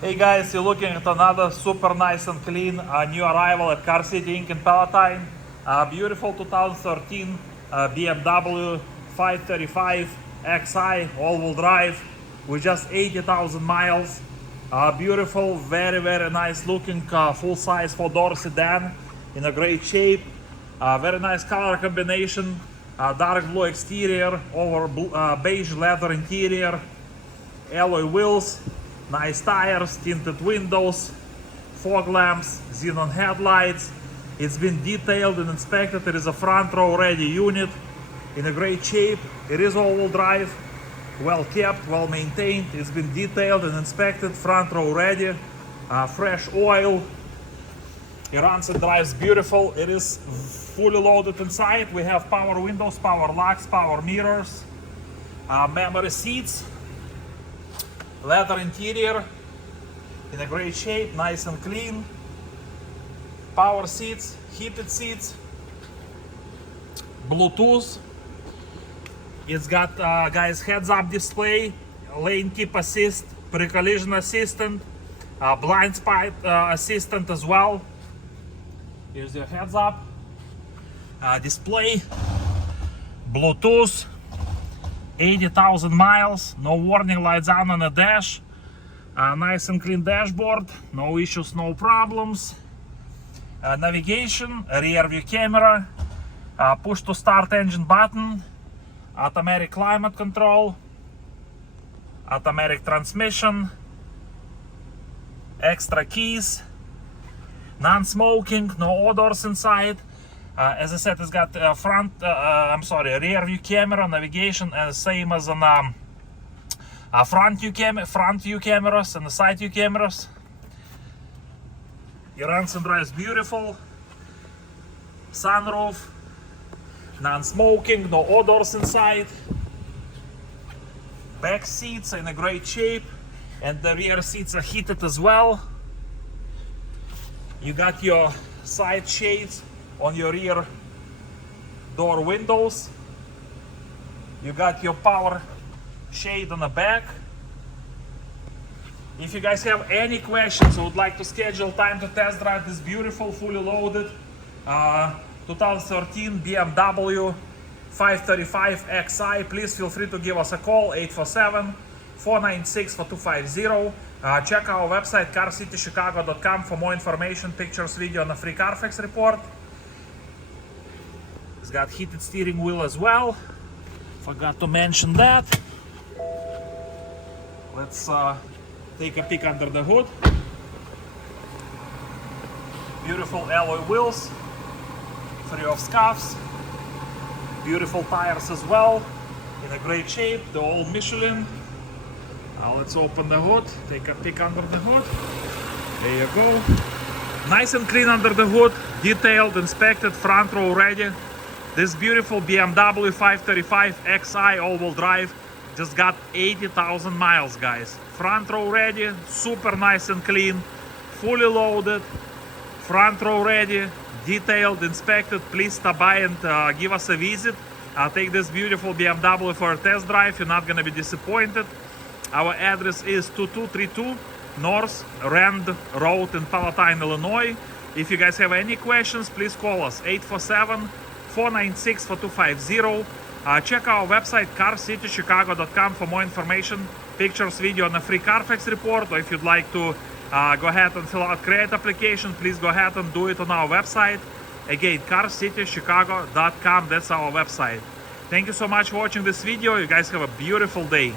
Hey guys, you're looking at another super nice and clean new arrival at Car City Inc. in Palatine. Beautiful 2013 BMW 535 Xi all-wheel drive with just 80,000 miles. Beautiful, very nice looking full-size four-door sedan in a great shape. Very nice color combination. Dark blue exterior over beige leather interior. Alloy wheels. Nice tires, tinted windows, fog lamps, xenon headlights. It's been detailed and inspected. It is a front row ready unit in a great shape. It is all-wheel drive, well kept, well maintained. It's been detailed and inspected, front row ready, fresh oil. It runs and drives beautiful. It is fully loaded inside. We have power windows, power locks, power mirrors, memory seats. Leather interior in a great shape, nice and clean. Power seats, heated seats, Bluetooth. It's got guys heads-up display, lane keep assist, pre-collision assistant, blind spot assistant as well. Here's your heads-up display, Bluetooth. 80,000 miles, no warning lights on the dash, nice and clean dashboard, no issues, no problems. Navigation, rear view camera, push to start engine button, automatic climate control, automatic transmission, extra keys, non-smoking, no odors inside. As I said, it's got rear view camera, navigation, same as on front view cameras and the side view cameras. It runs and drives beautiful. Sunroof, non-smoking, no odors inside. Back seats are in a great shape, and the rear seats are heated as well. You got your side shades on your rear door windows. You got your power shade on the back. If you guys have any questions or would like to schedule time to test drive this beautiful fully loaded 2013 BMW 535 Xi, please feel free to give us a call, 847-496-4250. Check our website carcitychicago.com for more information, pictures, video, and a free Carfax report. It's got heated steering wheel as well. Forgot to mention that. Let's take a peek under the hood. Beautiful alloy wheels, free of scuffs. Beautiful tires as well, in a great shape. The old Michelin. Now let's open the hood. Take a peek under the hood. There you go. Nice and clean under the hood. Detailed, inspected, front row ready. This beautiful BMW 535 Xi all-wheel drive just got 80,000 miles, guys. Front row ready, super nice and clean, fully loaded, front row ready, detailed, inspected. Please stop by and give us a visit. Take this beautiful BMW for a test drive. You're not gonna be disappointed. Our address is 2232 North Rand Road in Palatine, Illinois. If you guys have any questions, please call us, 847-496-4250. Check our website carcitychicago.com for more information, pictures, video, and a free Carfax report. Or if you'd like to go ahead and fill out credit application, please go ahead and do it on our website. Again, carcitychicago.com, that's our website. Thank you so much for watching this video. You guys have a beautiful day.